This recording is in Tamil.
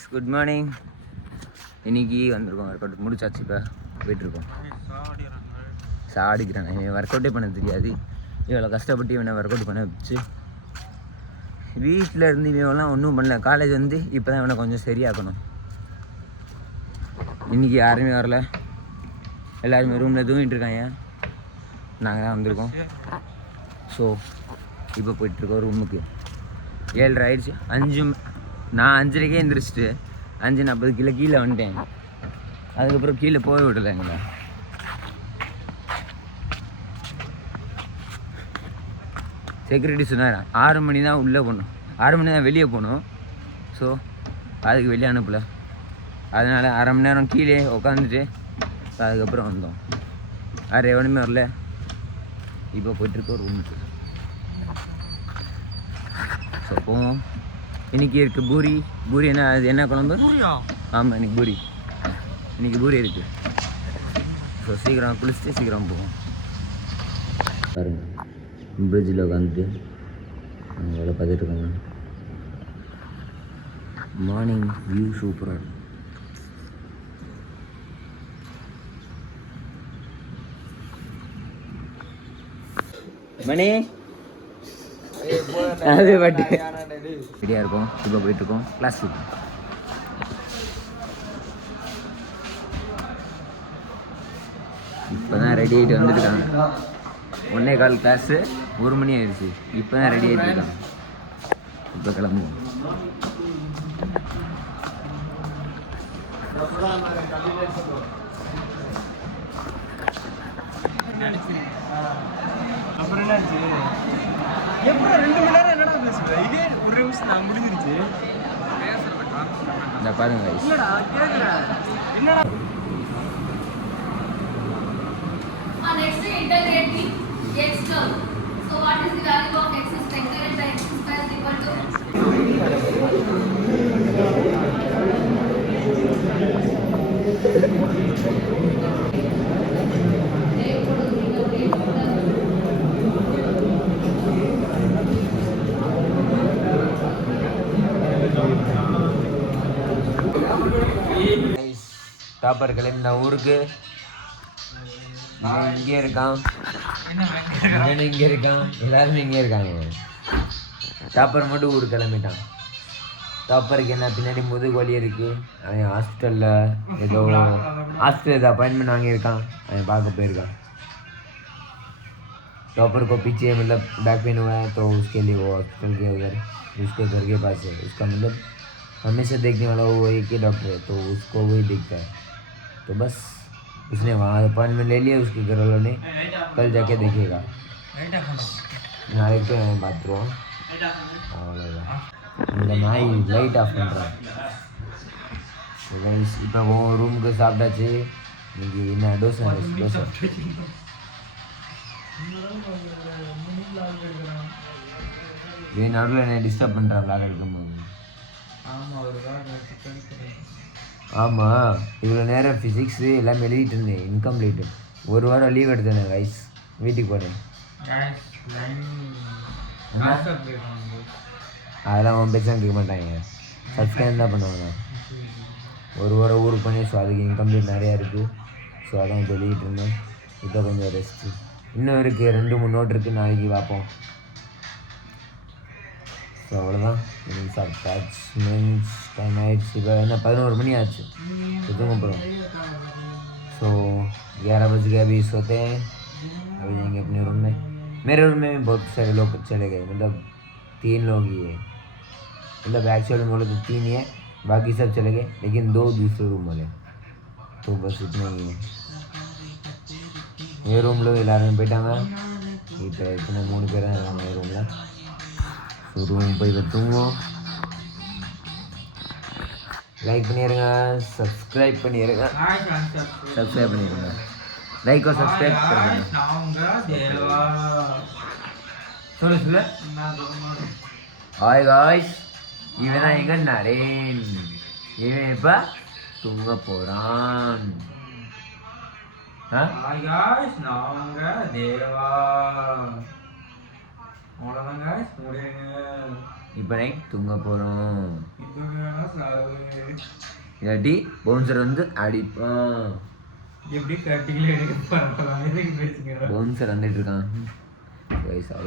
Guys, good morning. இன்னைக்கு வந்திருக்கோம், ஒர்க் அவுட் முடிச்சாச்சு. இப்போ போயிட்டுருக்கோம். சாடிக்கிறாங்க. இவன் ஒர்க் அவுட்டே பண்ண தெரியாது. இவ்வளோ கஷ்டப்பட்டு இவனை ஒர்க் அவுட் பண்ண வச்சு வீட்டில் இருந்து இவெல்லாம் ஒன்றும் பண்ணல. காலேஜ் வந்து இப்போ தான் இவனை கொஞ்சம் சரியாக்கணும். இன்றைக்கி யாருமே வரல, எல்லாருமே ரூமில் தூங்கிட்டு இருக்காங்க. நாங்கள் தான் வந்திருக்கோம். ஸோ இப்போ போயிட்டுருக்கோம் ரூமுக்கு. 7:30 ஆயிடுச்சு. நான் 5:30க்கே எழுந்திரிச்சிட்டு 5:40 கீழே வந்துட்டேன். அதுக்கப்புறம் கீழே போக விடலை எங்களை. செக்யூரிட்டி சொன்னார் 6 மணி தான் உள்ளே போகணும், 6 மணி தான் வெளியே போகணும். ஸோ அதுக்கு வெளியே அனுப்பலை. அதனால் 1/2 மணி நேரம் கீழே உட்காந்துட்டு அதுக்கப்புறம் வந்தோம். வேறு எவனுமே வரல. இப்போ போயிட்டுருக்கோம் ரூமுக்கு. ஸோ போவோம். இன்றைக்கி இருக்குது பூரி. பூரி என்ன, அது என்ன குழம்பு? ஆமாம், இன்றைக்கி பூரி. இன்றைக்கி பூரி இருக்குது. ஸோ சீக்கிரம் குளிச்சுட்டு சீக்கிரம் போவோம். பாருங்கள், பிரிட்ஜில் உட்காந்துட்டு வேலை பார்த்துட்டு இருக்காங்க. மார்னிங் வியூ சூப்பராக. மணி அது பட்டு ரெடியாக இருக்கும். இப்போ போயிட்டுருக்கோம் கிளாஸுக்கு. இப்போ தான் ரெடி ஆகிட்டு வந்துட்டுருக்காங்க. 1:15 கிளாஸு, 1 மணி ஆயிடுச்சு. இப்போ தான் ரெடி ஆகிட்டு இருக்காங்க. இப்போ கிளம்புவோம். அப்புறம் என்னாச்சு? எப்போ 2 மணி நேரம் என்னடா பேசுகிறேன்? இதே ஒரு நிமிஷம் நான் முடிஞ்சிருச்சு. இந்த பாருங்க இல்லடா கேட்குறேன். என்னடா next integrate the x term. So what is the value of x is integrated by x square is equal to டாப்பர் கிளம்பின ஊருக்கு. இங்கே இருக்கான், இங்கே இருக்கான், எல்லாருமே இங்கே இருக்காங்க. டாப்பர் மட்டும் ஊருக்கு கிளம்பிட்டான். டாப்பருக்கு என்ன பின்னாடி முதுகு வலி இருக்குது. அவன் ஹாஸ்பிட்டலில் ஏதோ அப்பாயின்மெண்ட் வாங்கியிருக்கான். அவன் பார்க்க போயிருக்கான். टॉपर को पीछे मतलब बैक पेन हुआ है, तो उसके लिए वो हॉस्पिटल के उधर उसके घर के पास है. उसका मतलब हमेशा देखने वाला वो एक ही डॉक्टर है, तो उसको वही देखता है. तो बस उसने वहाँ अपॉइंटमेंट ले लिया. उसके घर वालों ने कल जाके देखेगा. நாளைக்கு பார்த்துருவோம். அவ்வளோதான். இந்த நாய் லைட் ஆஃப் பண்ணுறான். இப்போ ரூமுக்கு சாப்பிட்டாச்சு. இன்னைக்கு என்ன தோசை நடுவில் என்ன டிஸ்டர்ப் பண்ணுறான் விளாட இருக்கும்போது. ஆமாம், இவ்வளோ நேரம் ஃபிசிக்ஸு எல்லாமே எழுதிட்டு இருந்தேன். இன்கம்ப்ளீட்டு. 1 வாரம் லீவ் எடுத்தேன் கைஸ். வீட்டுக்கு போனேன். அதெல்லாம் அவன் பேச கேட்க மாட்டாங்க. சப்ஸ்கிரைப் தான் பண்ணுவாங்க. 1 வாரம் ஊருக்கு பண்ணி. ஸோ அதுக்கு இன்கம்ப்ளீட் நிறையா இருக்குது. ஸோ அதான் இப்போ எழுதிட்டு இருந்தேன். இப்போ கொஞ்சம் ரெஸ்ட்டு. இன்னும் இருக்குது, 2-3 நோட் இருக்குது. நாளைக்கு பார்ப்போம். ஸோ அவ்வளோதான். இன்னைக்கு சாப்பிட்டாச்சு. மீன்ஸ் டைம் ஆகிடுச்சு. இப்போ என்ன 11 மணி ஆச்சு. तूंगा पड़ो. सो 11 बज गए. अभी सोते हैं. अभी जाएंगे अपने रूम में. मेरे रूम में बहुत सारे लोग चले गए. मतलब 3 लोग ही है. मतलब एक्चुअली बोले तो 3 ही है, बाकी सब चले गए. लेकिन 2 दूसरे रूम वाले. तो बस इतना ही है. ये रूम लोग எல்லாரும் போயிட்டாங்க. இப்போ இத்தனை 3 பேர் தான் இருக்காங்க ரூமில். ஸோ ரூம் போய் தூங்குவோம். லைக் பண்ணிடுங்க, சப்ஸ்கிரைப் பண்ணிடுங்க. லைக் और सब्सक्राइब कर देना. சொல்லு. ஹாய் காய்ஸ், இவன் தான் எங்க நரேன். இவன் இப்போ தூங்க போகிறான். ஹாய் காய்ஸ், நாங்க தேவா. அவ்வளோதான் காய்ஸ், முடியுங்க. இப்போ நைட் தூங்க போகிறோம். இல்லாட்டி பவுன்சர் வந்து அடிப்பான். எப்படி கட்டிங்களே எடுக்க எதுக்கு பேசுகிறோம்? பவுன்சர் வந்துட்டு இருக்கான். வயசாக